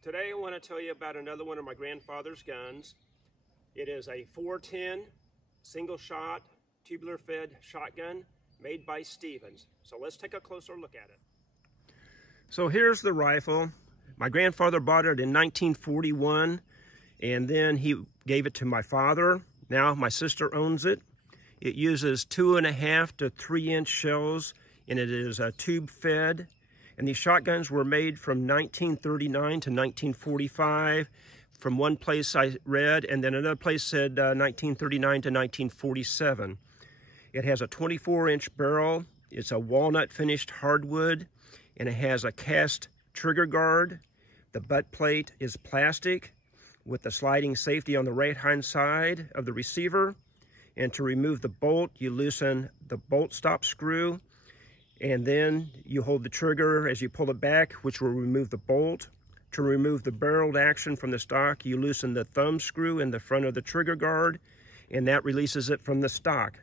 Today I want to tell you about another one of my grandfather's guns. It is a 410 single shot tubular fed shotgun made by Stevens. So let's take a closer look at it. So here's the rifle. My grandfather bought it in 1941 and then he gave it to my father. Now my sister owns it. It uses 2.5 to 3 inch shells and it is tube fed. And these shotguns were made from 1939 to 1945. From one place I read, and then another place said 1939 to 1947. It has a 24-inch barrel. It's a walnut finished hardwood, and it has a cast trigger guard. The butt plate is plastic with the sliding safety on the right-hand side of the receiver. And to remove the bolt, you loosen the bolt stop screw, and then you hold the trigger as you pull it back, which will remove the bolt. To remove the barreled action from the stock, you loosen the thumb screw in the front of the trigger guard, and that releases it from the stock.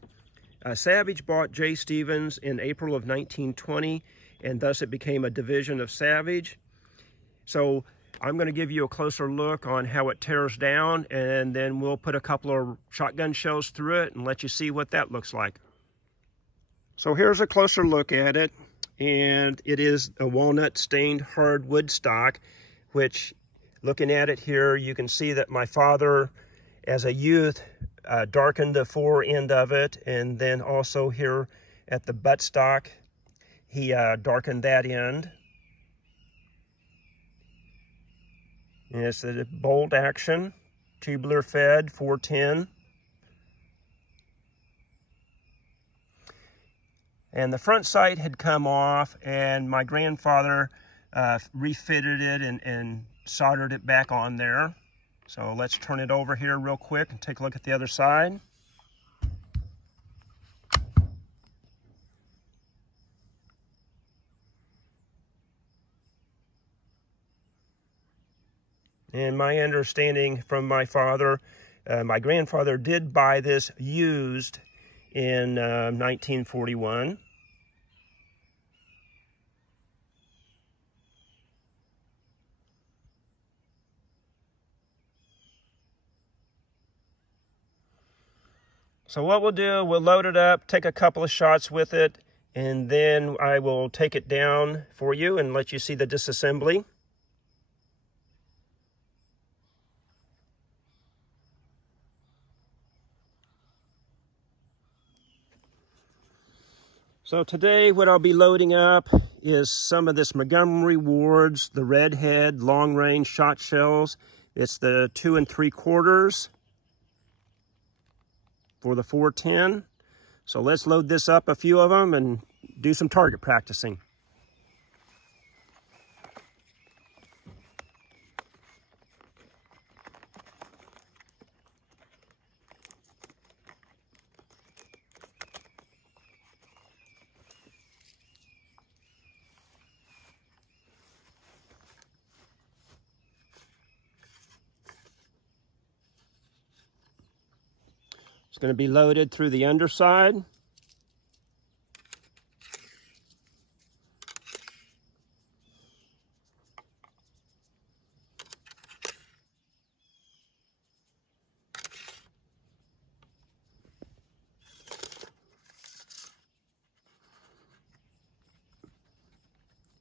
Savage bought J. Stevens in April of 1920, and thus it became a division of Savage. So I'm going to give you a closer look on how it tears down, and then we'll put a couple of shotgun shells through it and let you see what that looks like. So here's a closer look at it, and it is a walnut stained hardwood stock, which, looking at it here, you can see that my father, as a youth, darkened the fore end of it, and then also here at the buttstock, he darkened that end. And it's a bolt action, tubular fed, 410. And the front sight had come off, and my grandfather refitted it and soldered it back on there. So let's turn it over here real quick and take a look at the other side. And my understanding from my father, my grandfather did buy this used in 1941. So what we'll do, we'll load it up, take a couple of shots with it, and then I will take it down for you and let you see the disassembly. So today what I'll be loading up is some of this Montgomery Ward's, the Redhead long range shot shells. It's the 2 3/4 for the 410. So let's load this up, a few of them, and do some target practicing. It's going to be loaded through the underside.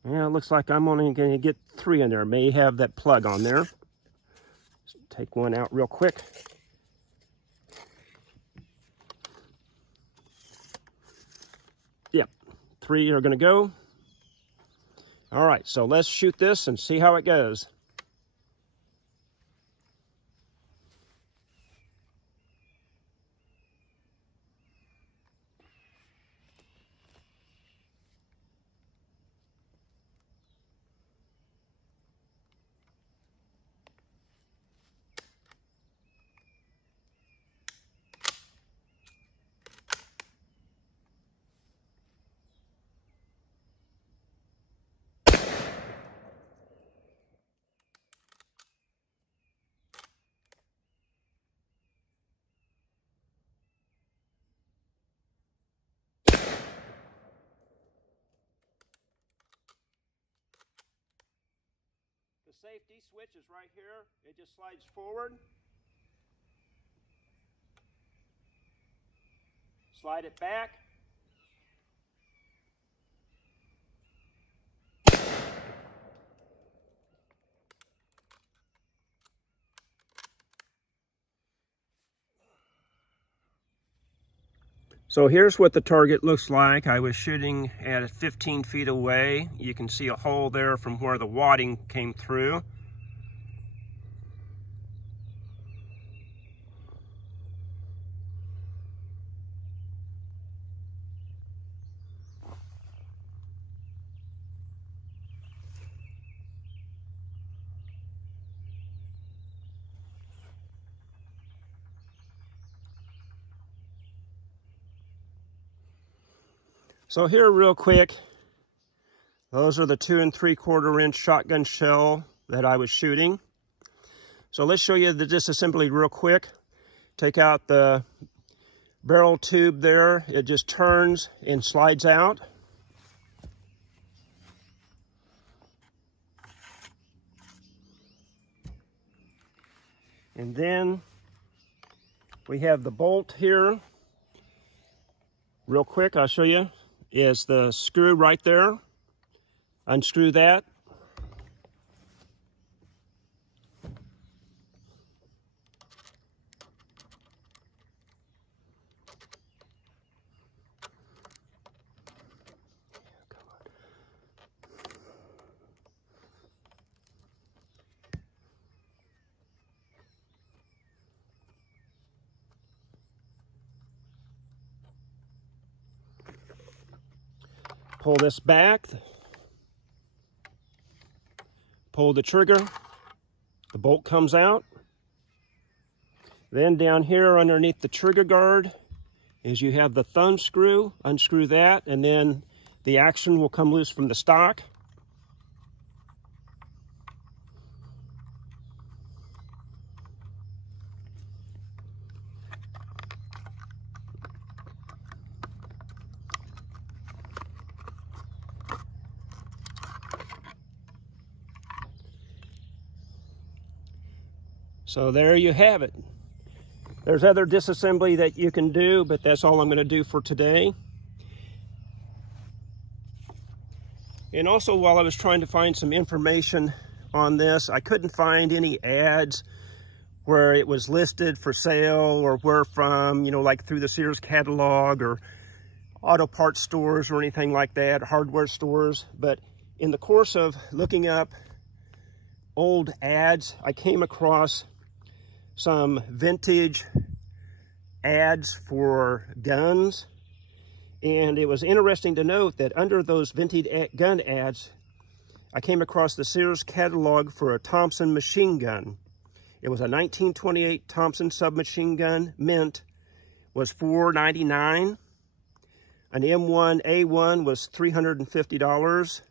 Yeah, it looks like I'm only going to get 3 in there. May have that plug on there. Just take one out real quick. Yep, 3 are going to go. All right, so let's shoot this and see how it goes. safety switch is right here. It just slides forward. Slide it back. So here's what the target looks like. I was shooting at 15 feet away. You can see a hole there from where the wadding came through. So here real quick, those are the 2 3/4 inch shotgun shell that I was shooting. So let's show you the disassembly real quick. Take out the barrel tube there. It just turns and slides out. And then we have the bolt here. Real quick, I'll show you. Is the screw right there. Unscrew that. Pull this back, pull the trigger, the bolt comes out. Then down here underneath the trigger guard is you have the thumb screw, unscrew that, and then the action will come loose from the stock. So there you have it. There's other disassembly that you can do, but that's all I'm going to do for today. And also, while I was trying to find some information on this, I couldn't find any ads where it was listed for sale or where from, you know, like through the Sears catalog or auto parts stores or anything like that, hardware stores. But in the course of looking up old ads, I came across some vintage ads for guns, and it was interesting to note that under those vintage gun ads, I came across the Sears catalog for a Thompson machine gun. It was a 1928 Thompson submachine gun, mint, was $4.99. An M1A1 was $350.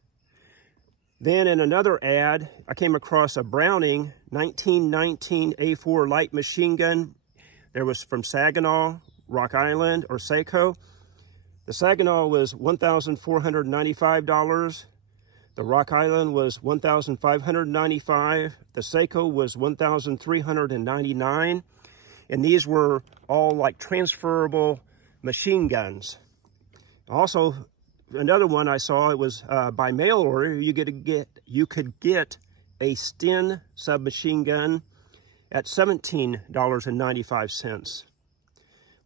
Then in another ad, I came across a Browning 1919 A4 light machine gun. There was from Saginaw, Rock Island, or Saco. The Saginaw was $1,495. The Rock Island was $1,595. The Saco was $1,399. And these were all like transferable machine guns. Also, another one I saw, it was by mail order. You could get a Sten submachine gun at $17.95.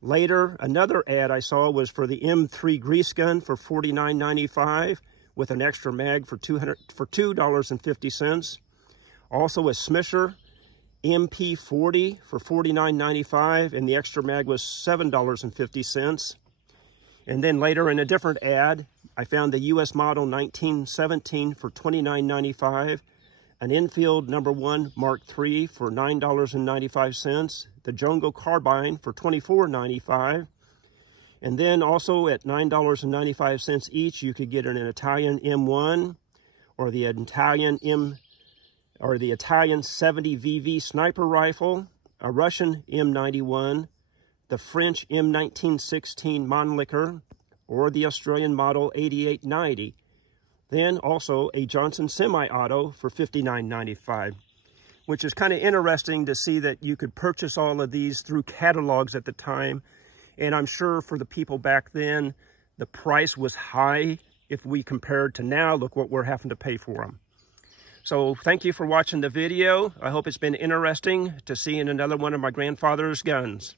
Later, another ad I saw was for the M3 grease gun for $49.95 with an extra mag for $2.50. Also a Smisher MP40 for $49.95, and the extra mag was $7.50. And then later in a different ad, I found the US model 1917 for $29.95, an Enfield No. 1 Mark III for $9.95, the Jungle Carbine for $24.95, and then also at $9.95 each, you could get an Italian M1 or the Italian 70 VV sniper rifle, a Russian M91, the French M1916 Mannlicher, or the Australian model 8890, Then also a Johnson semi-auto for $59.95, which is kind of interesting to see that you could purchase all of these through catalogs at the time. And I'm sure for the people back then, the price was high if we compared to now. Look what we're having to pay for them. So thank you for watching the video. I hope it's been interesting to see in another one of my grandfather's guns.